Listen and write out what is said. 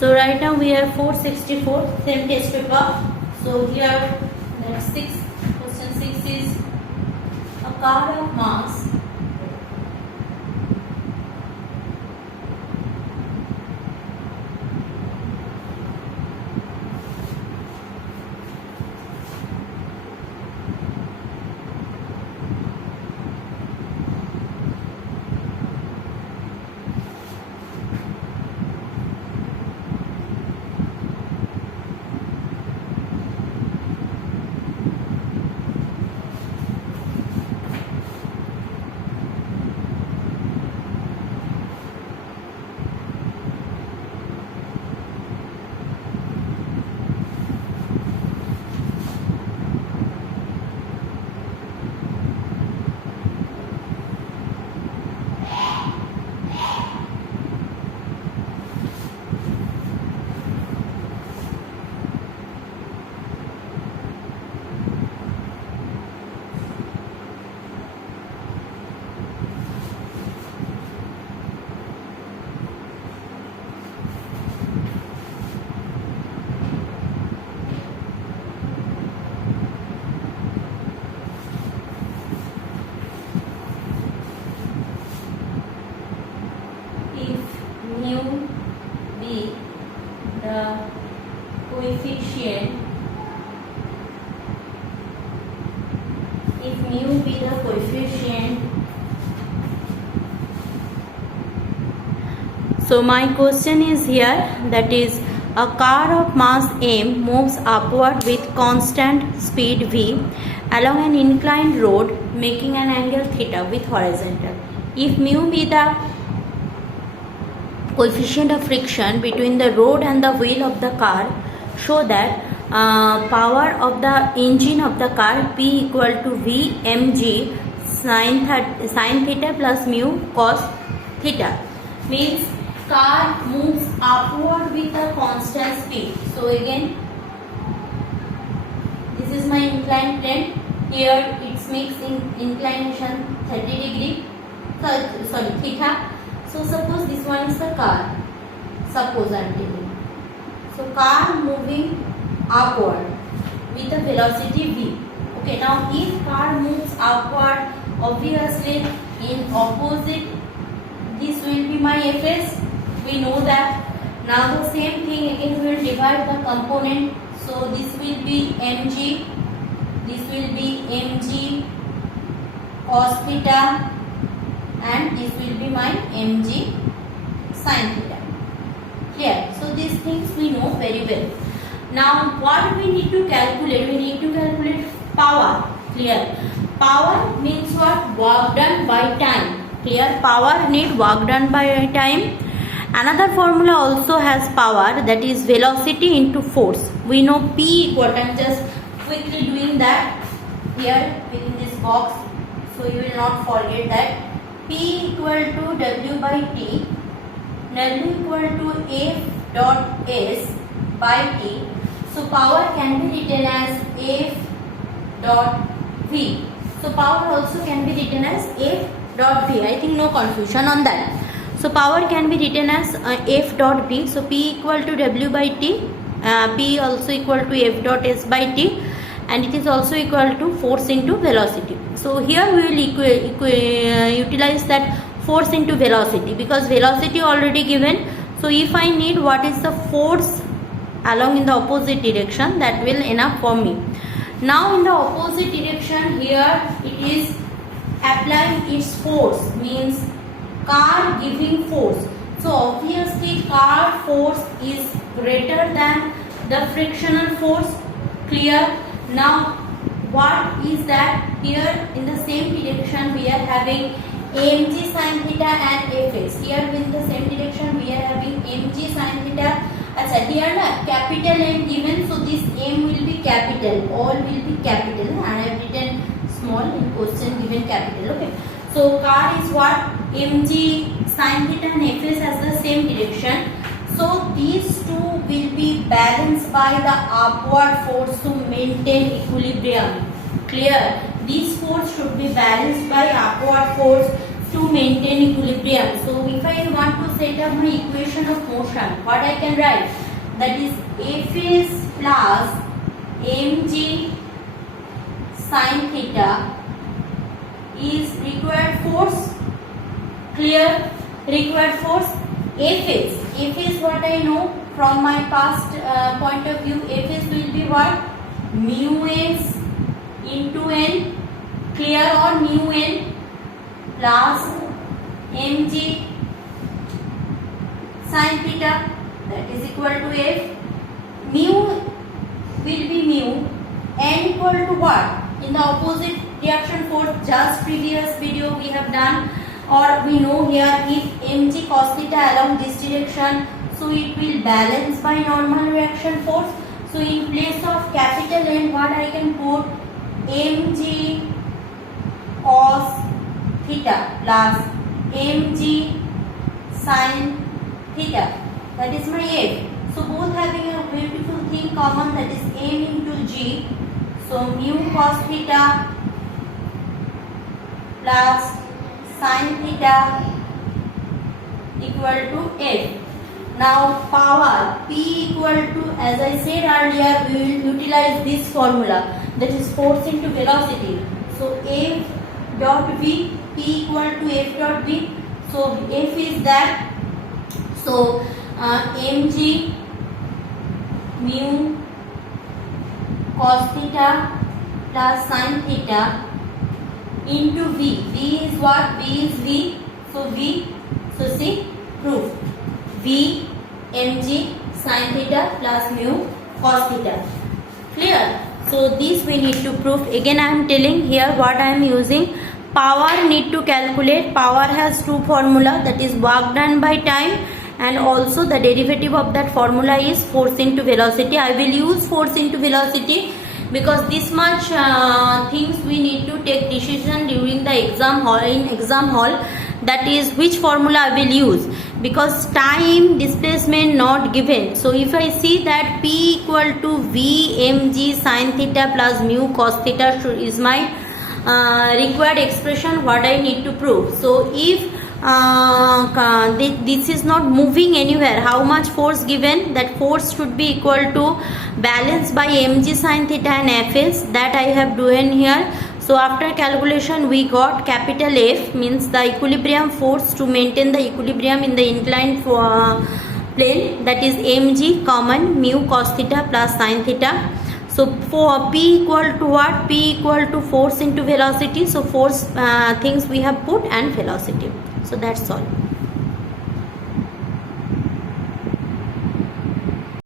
So right now we are 464, same test paper. So here next 6, question 6 is a car of mass be the coefficient, if mu be the coefficient, so my question is here, that is a car of mass m moves upward with constant speed v along an inclined road making an angle theta with horizontal. If mu be the coefficient of friction between the road and the wheel of the car, show that power of the engine of the car P equal to V mg sin theta plus mu cos theta. Means car moves upward with a constant speed. So again, this is my inclined plane. Here it makes inclination 30 degree. Sorry, theta. So suppose this one is the car. Suppose I am taking. So car moving upward with a velocity v. Okay, now if car moves upward, obviously in opposite, this will be my fs. We know that. Now the same thing again, we will divide the component. So this will be mg, this will be mg cos theta, and this will be my mg sin theta. Clear? So these things we know very well. Now what we need to calculate? We need to calculate power. Clear? Power means what? Work done by time. Clear? Power need work done by time. Another formula also has power, that is velocity into force. We know P equal, I am just quickly doing that here within this box, so you will not forget that. P equal to W by T, W equal to F dot S by T. So power can be written as F dot V. So power also can be written as F dot V. I think no confusion on that. So power can be written as F dot V. So P equal to W by T, P also equal to F dot S by T, and it is also equal to force into velocity. So here we will utilize that force into velocity, because velocity already given. So if I need what is the force along in the opposite direction, that will enough for me. Now in the opposite direction, here it is applying its force, means car giving force. So obviously car force is greater than the frictional force. Clear? Now what is that? Here in the same direction we are having mg sin theta and fs. Here in the same direction we are having mg sin theta. Here na capital M given, so this M will be capital, all will be capital, and I have written small in question given capital. Okay. So car is what? mg sin theta and fs has the same direction. So these two will be balanced by the upward force to maintain equilibrium. Clear? These force should be balanced by upward force. to maintain equilibrium. So if I want to set up my equation of motion, what I can write? That is Fs plus mg sin theta is required force. Clear? Required force. Fs what I know from my past point of view. Fs will be what? Mu s into n. Clear? Or mu n plus mg sin theta, that is equal to f. Mu will be mu, n equal to what? In the opposite reaction force, just previous video we have done, or we know here if mg cos theta along this direction, so it will balance by normal reaction force. So in place of capital N, what I can put? mg cos theta plus mg sin theta, that is my f. So both having a beautiful thing common, that is m into g. So mu cos theta plus sin theta equal to f. Now power P equal to, as I said earlier, we will utilize this formula, that is force into velocity. So F dot V, P equal to F dot V. So F is that. So mg mu cos theta plus sin theta into V. V is what? V is V. So V. So see, proof. V mg sin theta plus mu cos theta. Clear? So this we need to prove. Again I am telling here what I am using. Power need to calculate. Power has two formula, that is work done by time, and also the derivative of that formula is force into velocity. I will use force into velocity because this much things we need to take decision during the exam hall, in exam hall, that is which formula I will use, because time displacement not given. So if I see that P equal to V mg sin theta plus mu cos theta is my required expression, what I need to prove. So if this is not moving anywhere, how much force given? That force should be equal to balance by mg sin theta and fs, that I have done here. So after calculation we got capital F, means the equilibrium force to maintain the equilibrium in the inclined plane, that is mg common mu cos theta plus sin theta. So for P equal to what? P equal to force into velocity. So force things we have put and velocity. So that's all.